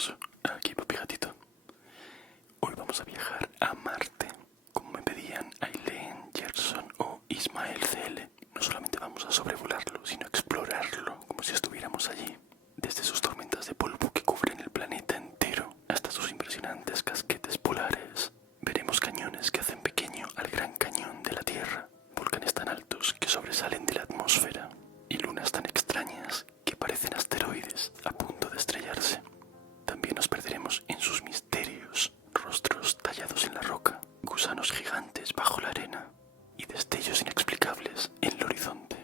gracioso. Aquí, papi gatito. Hoy vamos a viajar a Marte, como me pedían Aileen, Gerson o Ismael CL. No solamente vamos a sobrevolarlo, sino explorarlo, como si estuviéramos allí. Desde sus tormentas de polvo que cubren el planeta entero, hasta sus impresionantes casquetes polares. Veremos cañones que hacen pequeño al gran cañón de la Tierra, volcanes tan altos que sobresalen de la atmósfera, y lunas tan extrañas que parecen asteroides a punto de estrellarse. También nos perderemos en sus misterios, rostros tallados en la roca, gusanos gigantes bajo la arena y destellos inexplicables en el horizonte.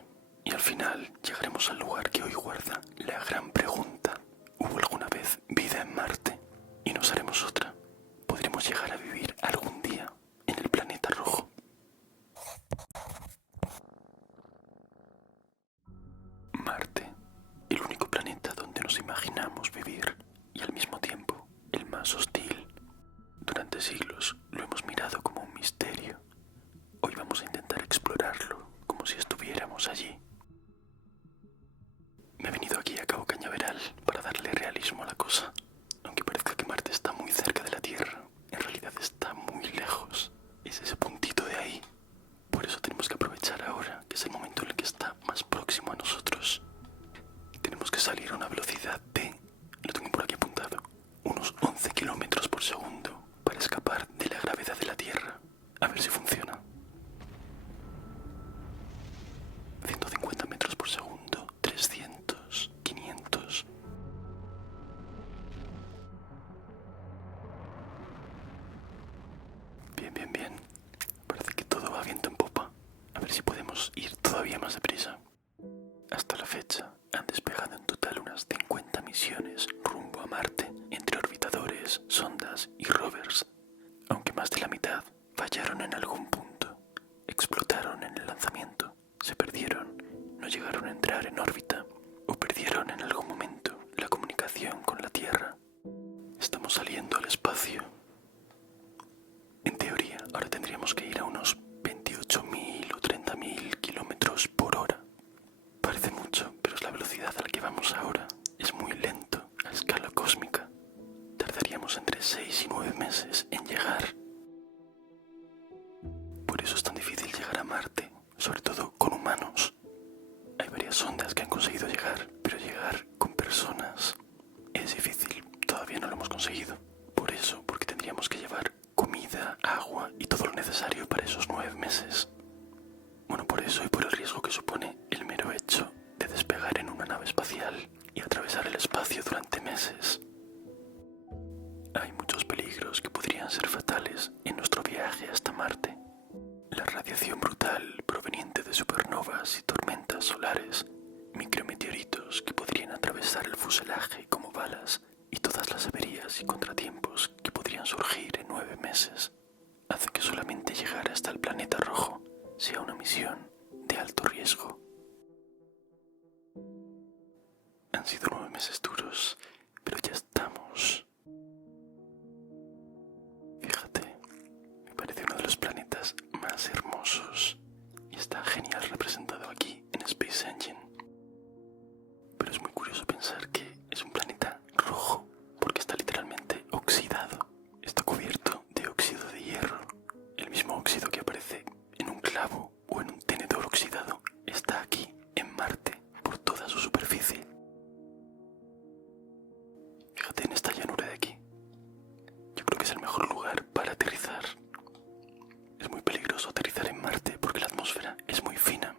Y al final llegaremos al lugar que hoy guarda la gran pregunta: ¿hubo alguna vez vida en Marte? Y nos haremos otra. ¿Podremos llegar a vivir algún día en el planeta rojo? Marte, el único planeta donde nos imaginamos vivir y al mismo tiempo el más hostil. Durante siglos lo hemos mirado como un misterio. Hoy vamos a intentar explorarlo como si estuviéramos allí. Me he venido aquí a Cabo Cañaveral para darle realismo a la cosa. Aunque parezca que Marte está muy cerca de la Tierra, en realidad está muy lejos. Es ese puntito de ahí. Por eso tenemos que aprovechar ahora, que es el momento en el que está más próximo a nosotros. Tenemos que salir a una velocidad de, lo tengo por aquí apuntado, unos 11 kilómetros por segundo para escapar de la gravedad de la Tierra. A ver si funciona. 150 metros por segundo, 300, 500. Bien, bien, bien. Parece que todo va viento en popa. A ver si podemos ir todavía más deprisa. Hasta la fecha han despegado en total unas 50 misiones rumbo a Marte, entre orbitadores, sondas y rovers, aunque más de la mitad fallaron en algún punto, explotaron en el lanzamiento, se perdieron, no llegaron a entrar en órbita o perdieron en algún momento la comunicación con la Tierra. Estamos saliendo al espacio. En teoría, ahora tendríamos que ir a unos 28.000 o 30.000 kilómetros por hora. Parece mucho, pero es la velocidad a la que vamos ahora. Es muy lento a escala cósmica. Tardaríamos entre 6 y 9 meses en llegar. Por eso es tan difícil llegar a Marte, sobre todo con humanos. Hay varias sondas que han conseguido llegar, pero llegar con personas es difícil. Todavía no lo hemos conseguido. Por eso, porque tendríamos que llevar comida, agua y todo lo necesario para esos 9 meses. Bueno, por eso y por el riesgo que supone el mero hecho de despegar en una nave espacial y atravesar el espacio durante meses. Hay muchos peligros que podrían ser fatales en nuestro viaje hasta Marte. La radiación brutal proveniente de supernovas y tormentas solares, micrometeoritos que podrían atravesar el fuselaje como balas y todas las averías y contratiempos que podrían surgir en 9 meses, hace que solamente llegar hasta el planeta rojo sea una misión de alto riesgo. Han sido 9 meses duros, pero ya estamos. Fíjate, me parece uno de los planetas más hermosos y está genial representado aquí en Space Engine. Pero es muy curioso pensar que es un planeta rojo porque está literalmente oxidado. Está cubierto de óxido de hierro, el mismo óxido que aparece en un clavo o en un tenedor oxidado. Está aquí en Marte por toda su superficie. Fíjate en esta llanura de aquí. Yo creo que es el mejor lugar para aterrizar. Es muy peligroso aterrizar en Marte porque la atmósfera es muy fina.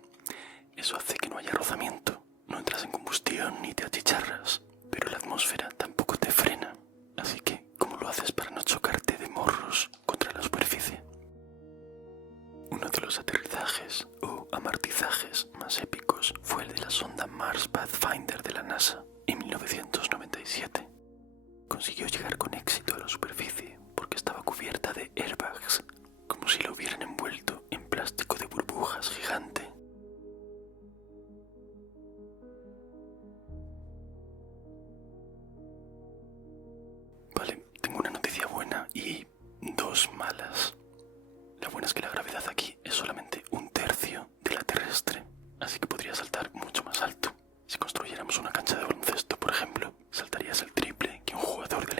Eso hace que no haya rozamiento, no entras en combustión ni te achicharras, pero la atmósfera tampoco te frena. Así que, ¿cómo lo haces para no chocarte de morros contra la superficie? Uno de los aterrizajes o amartizajes más épicos fue el de la sonda Mars Pathfinder de la NASA en 1997. Consiguió llegar con éxito a la superficie porque estaba cubierta de airbags, como si lo hubieran envuelto en plástico de burbujas gigante. Vale, tengo una noticia buena y 2 malas. La buena es que la gravedad aquí es solamente 1/3 de la terrestre, así que podría saltar mucho más alto. Si construyéramos una cancha de baloncesto, por ejemplo, saltarías el triple que un jugador de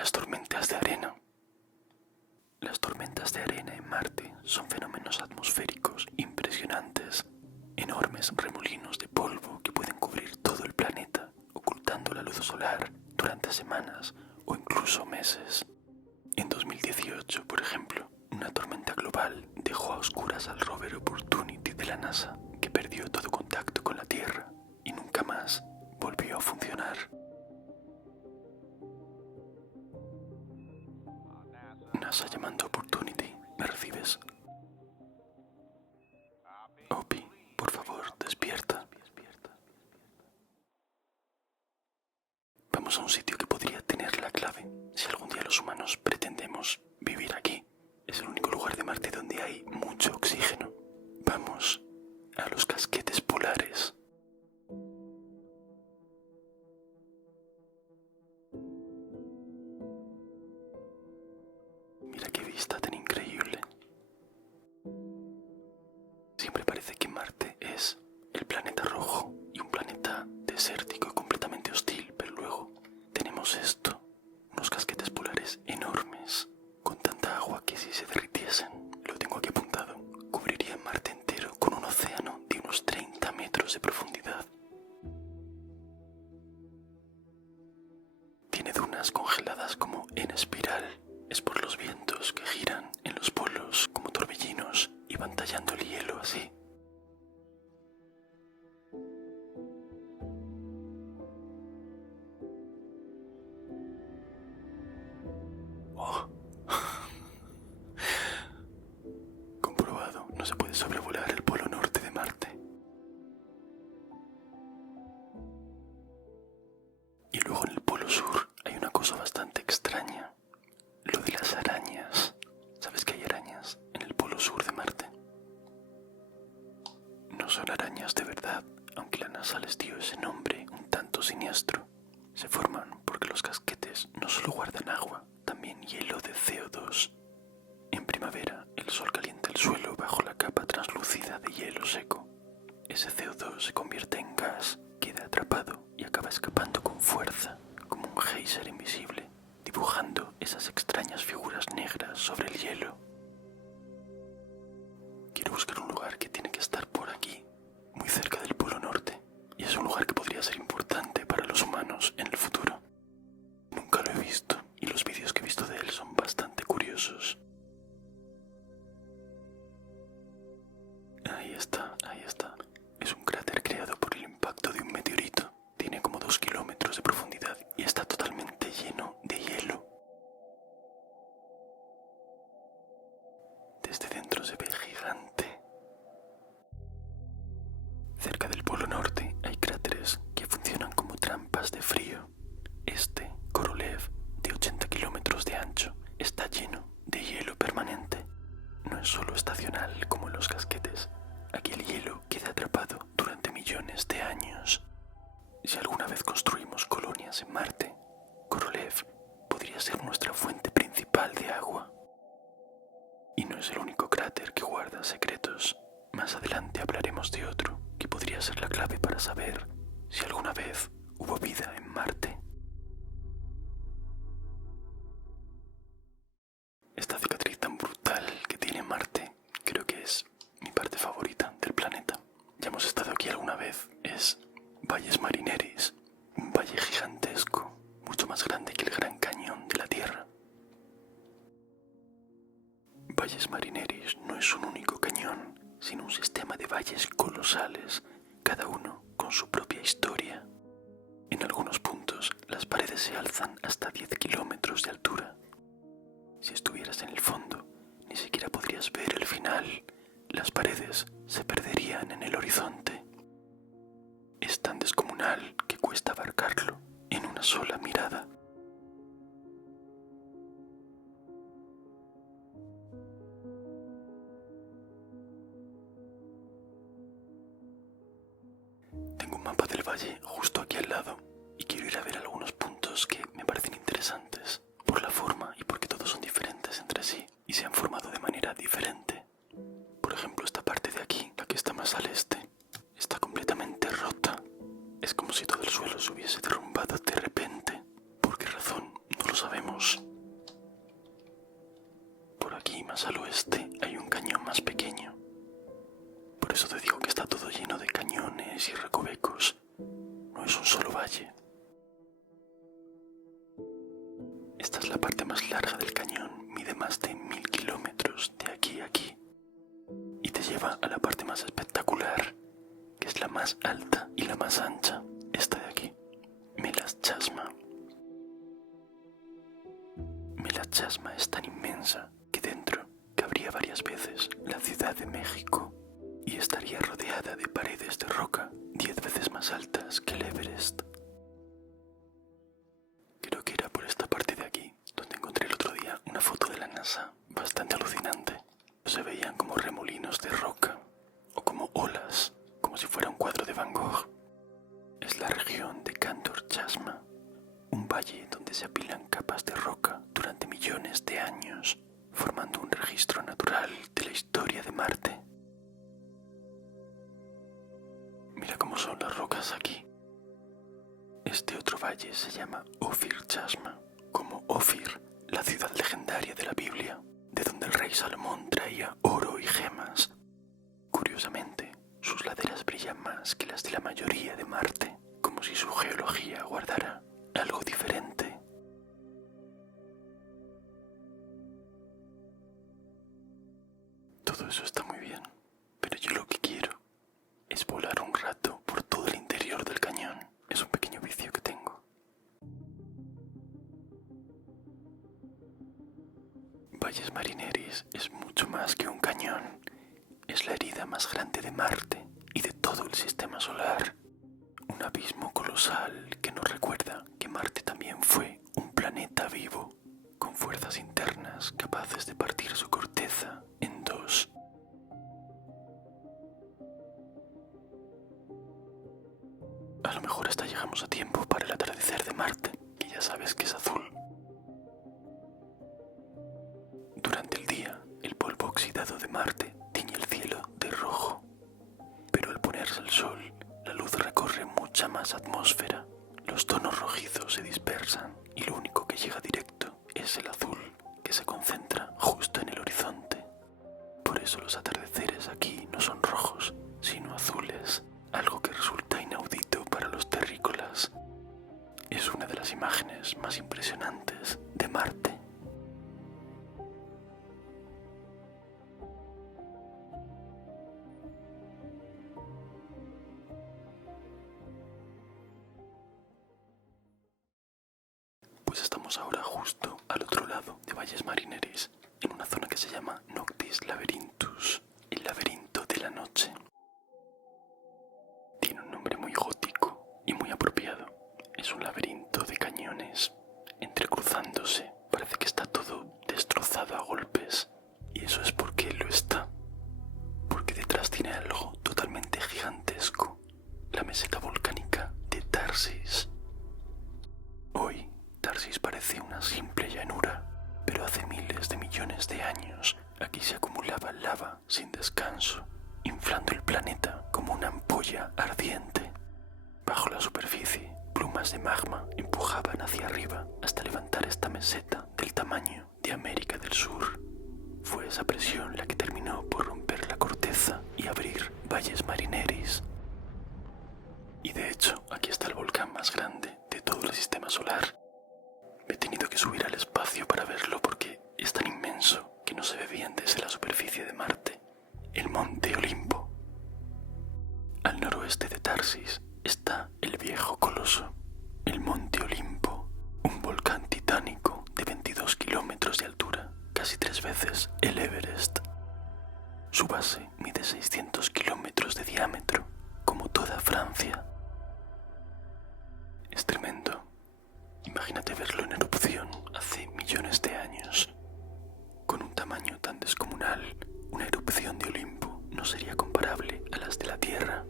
las tormentas de arena. Las tormentas de arena en Marte son fenómenos atmosféricos impresionantes, enormes remolinos de polvo que pueden cubrir todo el planeta, ocultando la luz solar durante semanas o incluso meses. En 2018, por ejemplo, una tormenta global dejó a oscuras al rover Opportunity de la NASA, que perdió todo contacto con la Tierra y nunca más volvió a funcionar. NASA llamando a Opportunity, ¿me recibes? Opie, por favor, despierta. Vamos a un sitio que podría tener la clave si algún día los humanos pretendemos vivir aquí. Es el único lugar de Marte donde hay mucho oxígeno. Vamos a los casquetes polares. Mira qué vista tan increíble. Siempre parece que Marte es el planeta rojo y un planeta desértico y completamente hostil, pero luego tenemos esto, unos casquetes polares enormes, con tanta agua que si se derritiesen, lo tengo aquí apuntado, cubriría Marte entero con un océano de unos 30 metros de profundidad. Tiene dunas congeladas como en espiral. Es por los vientos que giran en los polos como torbellinos y van tallando el hielo así. Oh. Comprobado, no se puede sobrevolar el polo norte de Marte. Y luego en el polo sur hay una cosa bastante extraña. Lo de las arañas. ¿Sabes que hay arañas en el polo sur de Marte? No son arañas de verdad, aunque la NASA les dio ese nombre un tanto siniestro. Se forman porque los casquetes no solo guardan agua, también hielo de CO2. En primavera, el sol calienta el suelo bajo la capa translúcida de hielo seco. Ese CO2 se convierte en gas, queda atrapado y acaba escapando con fuerza, como un geyser invisible, dibujando esas extrañas figuras negras sobre el hielo. Quiero buscar un lugar que tiene que estar por aquí, muy cerca del Polo Norte, y es un lugar que podría ser importante para los humanos en el futuro. Nunca lo he visto, y los vídeos que he visto de él son bastante curiosos. Ahí está, ahí está. Es un cráter creado por el impacto de un meteorito. Tiene como 2 kilómetros de profundidad y está totalmente lleno de hielo. Desde dentro se ve gigante. Cerca del Polo Norte hay cráteres que funcionan como trampas de frío. Este, Korolev, de 80 kilómetros de ancho, está lleno de hielo permanente. No es solo estacional como en los casquetes. Aquí el hielo queda atrapado durante millones de años. Si alguna vez construimos colonias en Marte, Korolev podría ser nuestra fuente principal de agua. Y no es el único cráter que guarda secretos. Más adelante hablaremos de otro que podría ser la clave para saber si alguna vez hubo vida en Marte. Esta cicatriz tan brutal que tiene Marte creo que es mi parte favorita del planeta. Ya hemos estado aquí alguna vez. Es Valles Marineris, un valle gigantesco, mucho más grande que el Gran Cañón de la Tierra. Valles Marineris no es un único cañón, sino un sistema de valles colosales, cada uno con su propia historia. En algunos puntos las paredes se alzan hasta 10 kilómetros de altura. Si estuvieras en el fondo, ni siquiera podrías ver el final. Las paredes se perderían en el horizonte. Es tan descomunal que cuesta abarcarlo en una sola mirada. Tengo un mapa del valle justo aquí al lado y quiero ir a ver algunos puntos que me parecen interesantes por la forma y porque todos son diferentes entre sí y se han formado de manera diferente. Por ejemplo, esta parte de aquí, la que está más al este, está completamente rota. Es como si todo el suelo se hubiese derrumbado de repente. ¿Por qué razón? No lo sabemos. Por aquí, más al oeste, hay un cañón más pequeño. Por eso te digo que está todo lleno de cañones y recovecos. No es un solo valle. Esta es la parte más larga del cañón, mide más de 1000 kilómetros de aquí a aquí. Y te lleva a la parte más espectacular, que es la más alta y la más ancha, esta de aquí, Melas Chasma. Melas Chasma es tan inmensa que dentro cabría varias veces la Ciudad de México y estaría rodeada de paredes de roca 10 veces más altas que el Everest. Creo que era por esta parte de aquí donde encontré el otro día una foto de la NASA bastante alucinante. Se veían como remolinos de roca o como olas, como si fuera un cuadro de Van Gogh. Es la región de Cantor Chasma, un valle donde se apilan capas de roca durante millones de años, formando un registro natural de la historia de Marte. Mira cómo son las rocas aquí. Este otro valle se llama Ofir Chasma, como Ofir, la ciudad legendaria de la Biblia, de donde el rey Salomón traía oro y gemas. Curiosamente, sus laderas brillan más que las de la mayoría de Marte, como si su geología guardara algo diferente. Todo eso está muy bien, pero yo lo que quiero es volar un rato por todo el interior del cañón. Es un pequeño vicio que tengo. Valles Marineris es mucho más que un cañón. Es la herida más grande de Marte y de todo el sistema solar. Un abismo colosal que nos recuerda que Marte también fue un planeta vivo, con fuerzas internas capaces de partir su corteza en dos. A lo mejor hasta llegamos a tiempo para el atardecer de Marte, que ya sabes que es azul. Durante el día, el polvo oxidado de Marte tiñe el cielo de rojo, pero al ponerse el sol, la luz recorre mucha más atmósfera. Los tonos rojizos se dispersan y lo único que llega directo es el azul, que se concentra justo en el horizonte. Por eso los atardeceres aquí no son rojos, sino azules, algo que resulta inaudito para los terrícolas. Es una de las imágenes más impresionantes de Marte. Pues estamos ahora justo al otro lado de Valles Marineris, en una zona que se llama Noctis Labyrinthus, el laberinto de la noche. Tiene un nombre muy gótico y muy apropiado. Es un laberinto de cañones entrecruzándose. Parece que está todo destrozado a golpes. Y eso es porque lo está. Porque detrás tiene algo totalmente gigantesco. La meseta volcánica de Tharsis. Hoy, Tharsis parece una simple llanura, pero hace miles de millones de años aquí se acumulaba lava sin descanso, inflando el planeta como una ampolla ardiente. Bajo la superficie, plumas de magma empujaban hacia arriba hasta levantar esta meseta del tamaño de América del Sur. Fue esa presión la que terminó por romper la corteza y abrir Valles Marineris. Y de hecho, aquí está el volcán más grande de todo el sistema solar. He tenido que subir al espacio para verlo porque es tan inmenso que no se ve bien desde la superficie de Marte. El Monte Olimpo. Al noroeste de Tharsis está el viejo coloso, el Monte Olimpo, un volcán titánico de 22 kilómetros de altura, casi 3 veces el Everest. Su base mide 600 kilómetros de diámetro, como toda Francia. Es tremendo. Imagínate verlo en erupción hace millones de años. Con un tamaño tan descomunal, una erupción de Olimpo no sería comparable a las de la Tierra.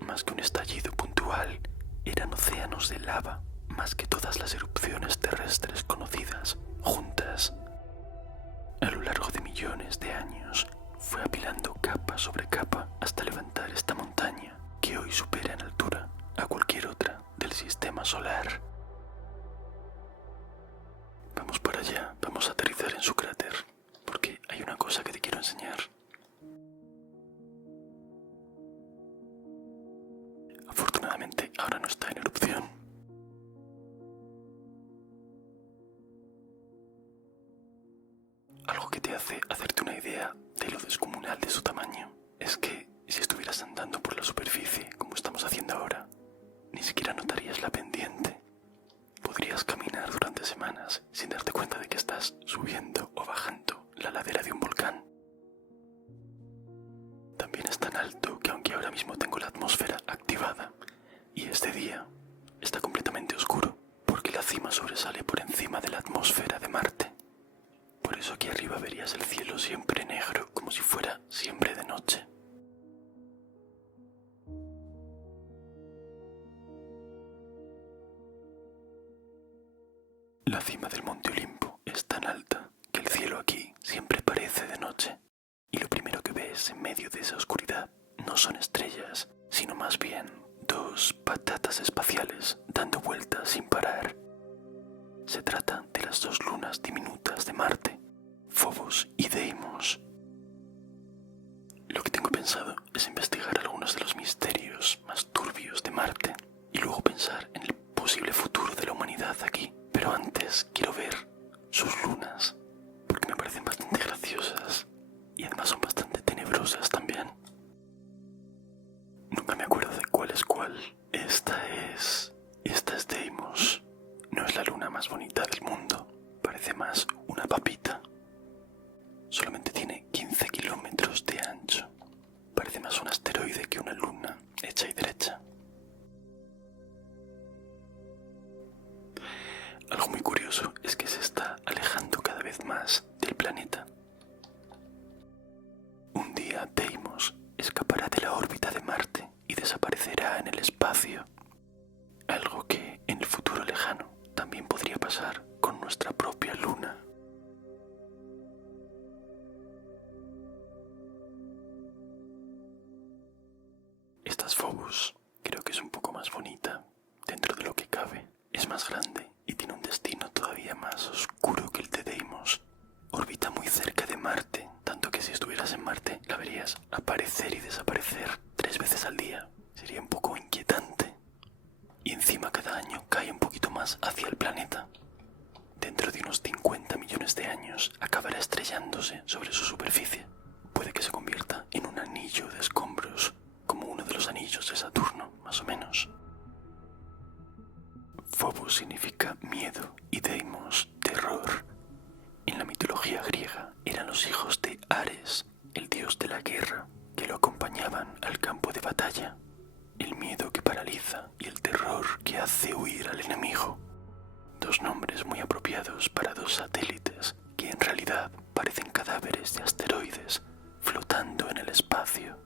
Más que un estallido puntual, eran océanos de lava, más que todas las erupciones terrestres conocidas, juntas. A lo largo de millones de años, fue apilando capa sobre capa hasta levantar esta montaña, que hoy supera en altura a cualquier otra del sistema solar. su cráter, porque hay una cosa que te quiero enseñar. Afortunadamente ahora no está en erupción. Algo que te hace hacerte una idea de lo descomunal de su tamaño es que si estuvieras andando por la superficie como estamos haciendo ahora, ni siquiera notarías la pendiente. Podrías caminar durante semanas sin darte cuenta de que estás subiendo o bajando la ladera de un volcán. También es tan alto que aunque ahora mismo tengo la atmósfera activada y este día está completamente oscuro porque la cima sobresale por encima de la atmósfera de Marte. Por eso aquí arriba verías el cielo siempre negro, como si fuera siempre de noche. La cima del Monte Olimpo es tan alta que el cielo aquí siempre parece de noche, y lo primero que ves en medio de esa oscuridad no son estrellas, sino más bien dos patatas espaciales dando vueltas sin parar. Se trata de las dos lunas diminutas de Marte, Phobos y Deimos. Lo que tengo pensado es investigar algunos de los misterios más turbios de Marte y luego pensar en el posible futuro de la humanidad aquí. Pero antes quiero ver sus lunas, porque me parecen bastante graciosas y además son bastante tenebrosas también. Nunca me acuerdo de cuál es cuál. Esta es Deimos. No es la luna más bonita del mundo, parece más una papita. Solamente tiene 15 kilómetros de ancho. Parece más un asteroide que una luna hecha y derecha. Algo muy curioso es que se está alejando cada vez más del planeta. Un día Deimos escapará de la órbita de Marte y desaparecerá en el espacio. Algo que en el futuro lejano también podría pasar con nuestra propia luna. Esta Phobos creo que es un poco más bonita dentro de lo que cabe. Es más grande y tiene un destino todavía más oscuro que el de Deimos. Orbita muy cerca de Marte, tanto que si estuvieras en Marte la verías aparecer y desaparecer 3 veces al día. Sería un poco inquietante. Y encima cada año cae un poquito más hacia el planeta. Dentro de unos 50 millones de años acabará estrellándose sobre su superficie. Puede que se convierta en un anillo de escombros, como uno de los anillos de Saturno, más o menos. Phobos significa miedo y Deimos, terror. En la mitología griega eran los hijos de Ares, el dios de la guerra, que lo acompañaban al campo de batalla. El miedo que paraliza y el terror que hace huir al enemigo. Dos nombres muy apropiados para dos satélites que en realidad parecen cadáveres de asteroides flotando en el espacio.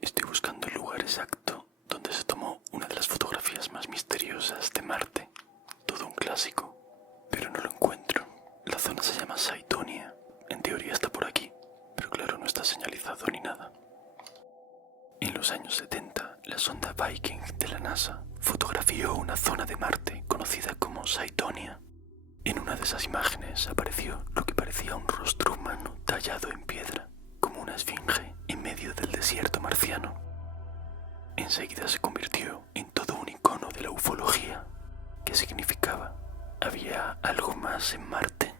Estoy buscando el lugar exacto donde se tomó una de las fotografías más misteriosas de Marte. Todo un clásico, pero no lo encuentro. La zona se llama Saitonia. En teoría está por aquí, pero claro, no está señalizado ni nada. En los años 70, la sonda Viking de la NASA fotografió una zona de Marte conocida como Saitonia. En una de esas imágenes apareció lo que parecía un rostro humano tallado en piedra, como una esfinge en medio del desierto marciano. Enseguida se convirtió en todo un icono de la ufología. ¿Qué significaba? ¿Había algo más en Marte?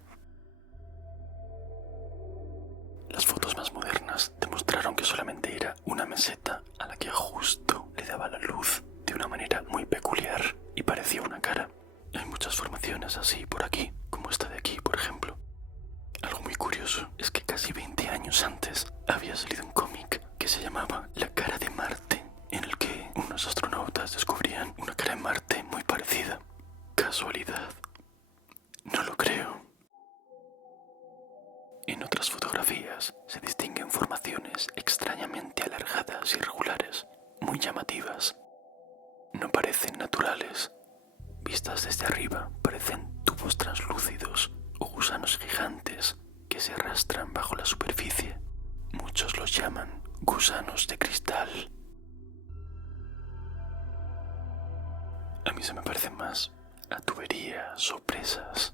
Las fotos más modernas demostraron que solamente era una meseta a la que justo le daba la luz de una manera muy peculiar y parecía una cara. Hay muchas formaciones así por aquí, como esta de aquí, por ejemplo. Algo muy curioso es que casi 20 años antes había salido un cómic que se llamaba La cara de Marte, en el que unos astronautas descubrían una cara en Marte muy parecida. ¿Casualidad? No lo creo. En otras fotografías se distinguen formaciones extrañamente alargadas y irregulares, muy llamativas. No parecen naturales. Vistas desde arriba parecen tubos translúcidos o gusanos gigantes que se arrastran bajo la superficie. Muchos los llaman gusanos de cristal. A mí se me parecen más a tuberías o presas,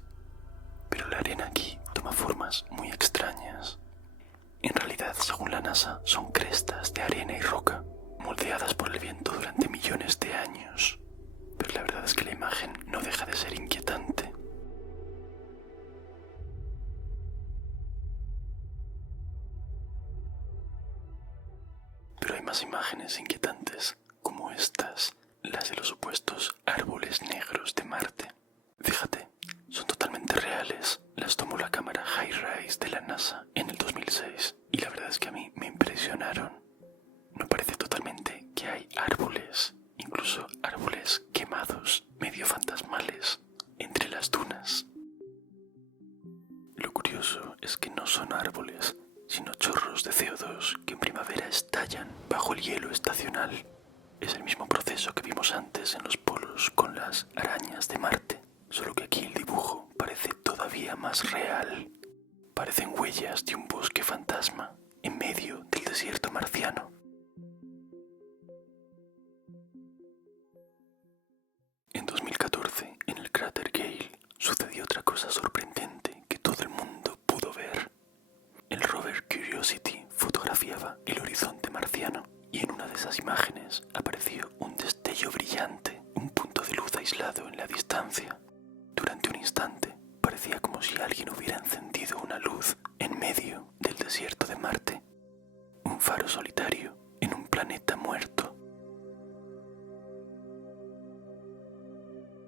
pero la arena aquí toma formas muy extrañas. En realidad, según la NASA, son crestas de arena y roca, moldeadas por el viento durante millones de años. Pero la verdad es que la imagen no deja de ser inquietante. Pero hay más imágenes inquietantes, como estas, las de los supuestos árboles negros de Marte. Fíjate, son totalmente reales. Las tomó la cámara HiRISE de la NASA en el 2006 y la verdad es que a mí me impresionaron. No parece totalmente que hay árboles, incluso árboles quemados, medio fantasmales, entre las dunas. Lo curioso es que no son árboles, sino chorros de CO2 que en primavera estallan bajo el hielo estacional. Es el mismo proceso que vimos antes en los polos con las arañas de Marte, solo que aquí el dibujo parece todavía más real. Parecen huellas de un bosque fantasma en medio del desierto marciano. En 2014, en el cráter Gale, sucedió otra cosa sorprendente que todo el mundo pudo ver. El rover Curiosity fotografiaba el horizonte marciano y en una de esas imágenes apareció un destello brillante, un punto de luz aislado en la distancia. Durante un instante parecía como si alguien hubiera encendido una luz en medio del desierto de Marte. Un faro solitario en un planeta muerto.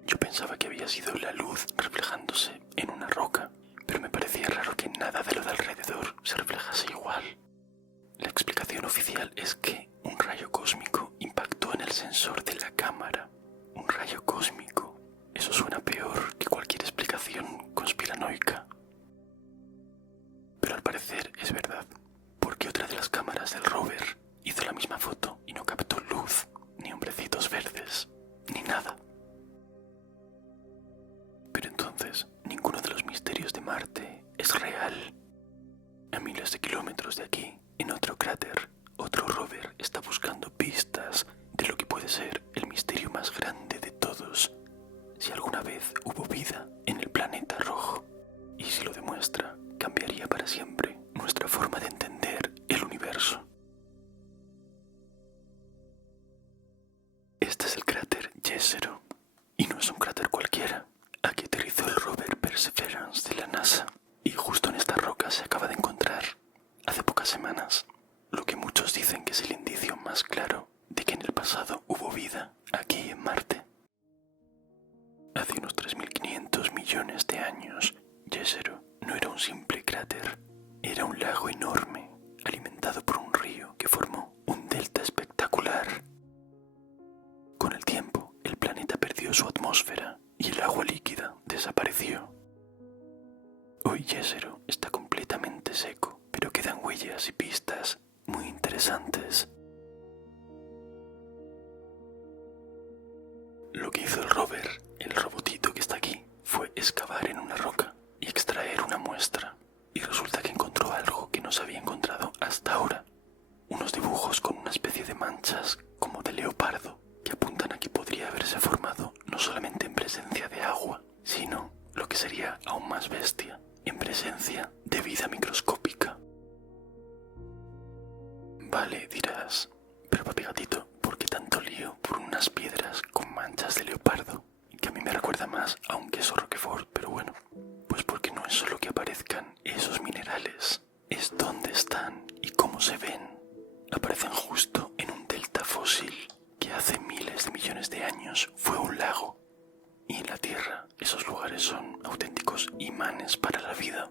Yo pensaba que había sido la luz reflejándose en una roca, pero me parecía raro que nada de lo de alrededor se reflejase igual. La explicación oficial es que un rayo cósmico impactó en el sensor de la cámara. Un rayo cósmico. Eso suena peor que cualquier explicación conspiranoica. Pero al parecer es verdad, porque otra de las cámaras del rover hizo la misma foto y no captó luz, ni hombrecitos verdes, ni nada. Pero entonces, ninguno de los misterios de Marte es real. A miles de kilómetros de aquí, en otro cráter, otro rover está buscando pistas de lo que puede ser el misterio más grande de todos. Si alguna vez hubo vida en el planeta rojo. Y si lo demuestra, cambiaría para siempre nuestra forma de entender el universo. Este es el cráter Jezero. Y no es un cráter cualquiera. Aquí aterrizó el rover Perseverance de la NASA. Y justo en esta roca se acaba de encontrar, hace pocas semanas, lo que muchos dicen que es el indicio más claro de que en el pasado hubo vida aquí en Marte. Hace unos 3.500 millones de años, Jezero no era un simple cráter, era un lago enorme, alimentado por un río que formó un delta espectacular. Con el tiempo, el planeta perdió su atmósfera y el agua líquida desapareció. Hoy Jezero está completamente seco, pero quedan huellas y pistas muy interesantes. Lo que hizo el rover, el robotito que está aquí, fue excavar en una roca y extraer una muestra. Y resulta que encontró algo que no se había encontrado hasta ahora. Unos dibujos con una especie de manchas como de leopardo que apuntan a que podría haberse formado no solamente en presencia de agua, sino, lo que sería aún más bestia, en presencia de vida microscópica. Vale, dirás, pero papi gatito, ¿por qué tanto lío por unas piedras con manchas de leopardo? Que a mí me recuerda más a un queso Roquefort, pero bueno, pues porque no es solo que aparezcan esos minerales, es dónde están y cómo se ven. Aparecen justo en un delta fósil que hace miles de millones de años fue un lago. Y en la Tierra esos lugares son auténticos imanes para la vida.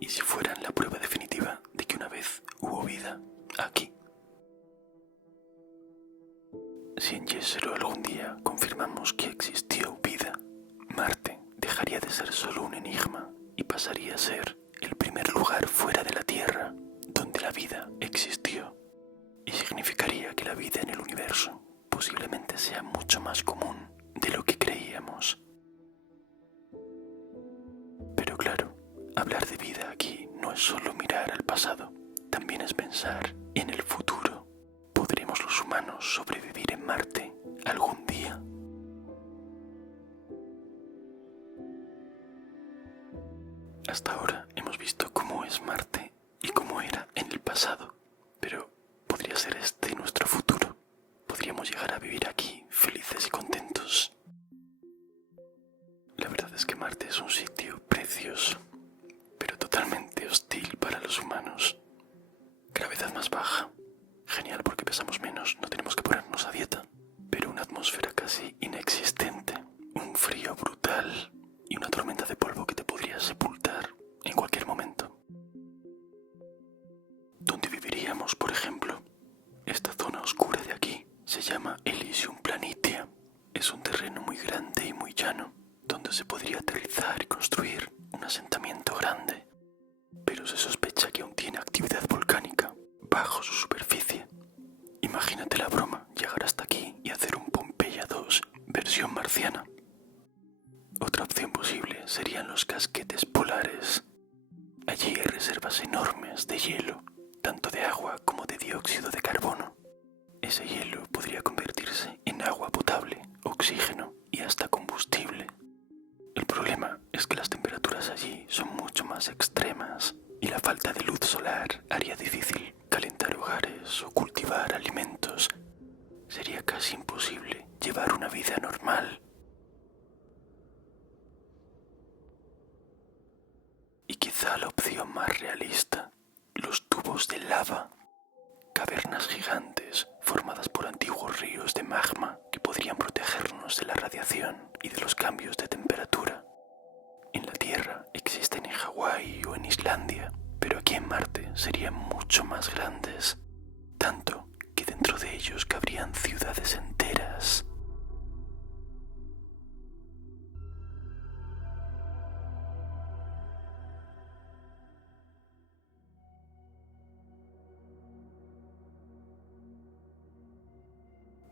Y si fueran la prueba definitiva de que una vez hubo vida aquí. Si en Jezero algún día confirmamos que existió vida, Marte dejaría de ser solo un enigma y pasaría a ser el primer lugar fuera de la Tierra donde la vida existió. Y significaría que la vida en el universo posiblemente sea mucho más común de lo que creíamos. Pero claro, Hablar de vida aquí no es solo mirar al pasado, también es pensar en el futuro. ¿Podremos los humanos sobrevivir en Marte algún día? Hasta ahora hemos visto cómo es Marte y cómo era en el pasado, pero ¿podría ser este nuestro futuro? ¿Podríamos llegar a vivir aquí felices y contentos? La verdad es que Marte es un sitio precioso, pero totalmente hostil para los humanos. Gravedad más baja. Genial porque pesamos menos, no tenemos que ponernos a dieta. Pero una atmósfera casi inexistente. Un frío brutal y una tormenta de polvo que te podría sepultar en cualquier momento. ¿Dónde viviríamos, por ejemplo? Esta zona oscura de aquí se llama Elysium Planitia. Es un terreno muy grande y muy llano, donde se podría aterrizar y construir un asentamiento grande. Pero se sospecha que aún tiene actividad volcánica bajo su superficie. Imagínate la broma, llegar hasta aquí y hacer un Pompeya 2 versión marciana. Otra opción posible serían los casquetes polares. Allí hay reservas enormes de hielo, tanto de agua como de dióxido de carbono. Ese hielo podría convertirse en agua potable, oxígeno y hasta combustible. El problema es que las temperaturas allí son mucho más extremas y la falta de luz solar haría difícil calentar hogares o cultivar alimentos. Sería casi imposible llevar una vida normal. Y quizá la opción más realista, los tubos de lava, cavernas gigantes formadas por antiguos ríos de magma que podrían protegernos de la radiación y de los cambios de temperatura. En la Tierra existen en Hawái o en Islandia, pero aquí en Marte serían mucho más grandes, tanto que dentro de ellos cabrían ciudades enteras.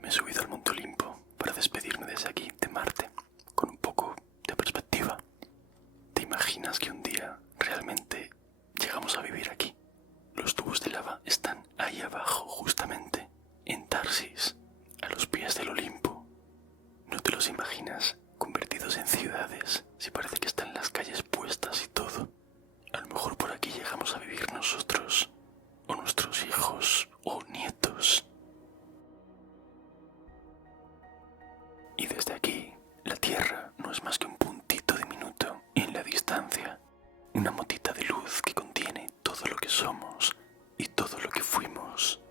Me he subido al Monte Olimpo para despedirme desde aquí, de Marte, con un poco de perspectiva. ¿Te imaginas que un día realmente llegamos a vivir aquí? Los tubos de lava están ahí abajo, justamente, en Tarsis, a los pies del Olimpo. ¿No te los imaginas convertidos en ciudades? Si parece que están las calles puestas y todo. A lo mejor por aquí llegamos a vivir nosotros, o nuestros hijos, o nietos. Y desde aquí, la Tierra no es más que un puntito diminuto en la distancia, una motita de luz que contiene todo lo que somos y todo lo que fuimos.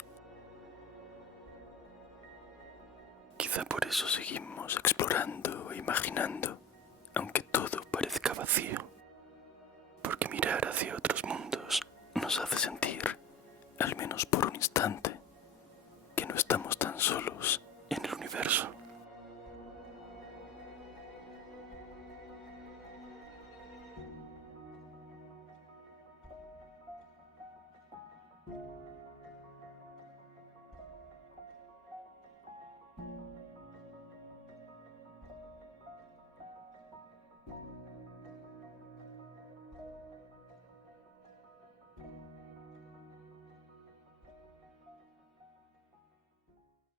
Quizá por eso seguimos explorando e imaginando, aunque todo parezca vacío, porque mirar hacia otros mundos nos hace sentir, al menos por un instante, que no estamos tan solos en el universo.